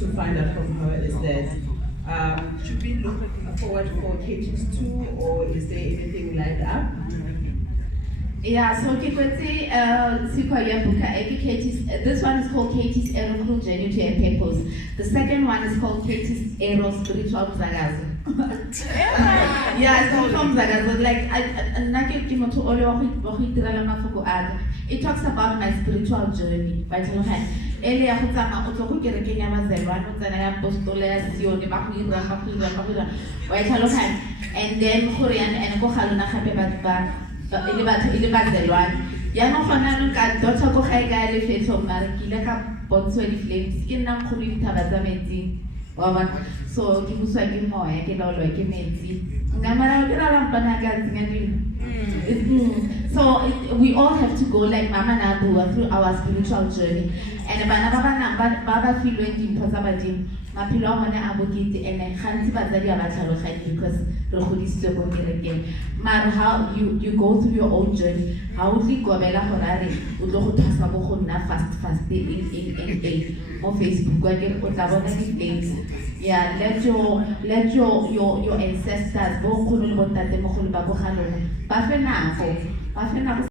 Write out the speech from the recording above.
to find out from her is that should we look forward for Katie's 2, or is there anything lined up? Yeah, so Kikwete, this one is called Katie's Aerocool Journey to a Purpose. The second one is called Katie's Aero Spiritual Mzagazo. Yeah, spiritual Mzagazo. Like, it talks about my spiritual journey. And then ile Badirwang ya no gona no ka dotsa go ga ka le fetho mara ke ile ka bontswe di flames ke nna go le ditaba tsa metsi wa bona so ke buswa ke moya ke laolwa ke metsi ngamara ke la lampana ka tsingani so we all have to go like mama na bua through our spiritual journey and bana ba ba filwe dimpho tsa badimo maphelo a bona a bokete and gantsi batsadi ba tlhaloganya because re godisitswe go kerekeng mara how you go through your own journey how o tli gobela gore a re o tlo go thasa go go nna fast in mo Facebook wa ke o tla bona di things yeah let your ancestors bo kholo le bo tate mo go le ba go ga lona ba fe nako